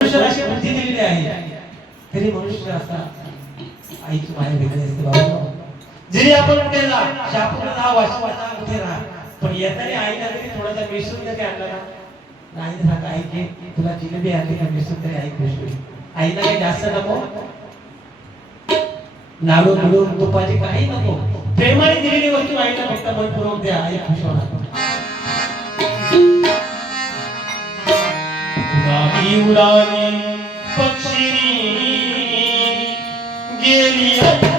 अशी बुद्धी दिलेली आहे. तरी मनुष्य असा आईची माया वेगळी असते बाबा. जरी आपण कुठे जा शापूर जा वाशिमला कुठे राहा? पण येताना आईला तरी थोडासा मिसळून जरी आणला ना नाही सांगा आई की? तुला जिलेबी आणली का मिसळून तरी आई खुश होईल. आईला काही जास्त नको? लाडू बिडू तुपाची काही नको. प्रेमाने दिलेली वस्तू आईला फक्त मन पुरवून द्या आई खुश होणार. पाखरी उडाली. पक्षिणी गेली.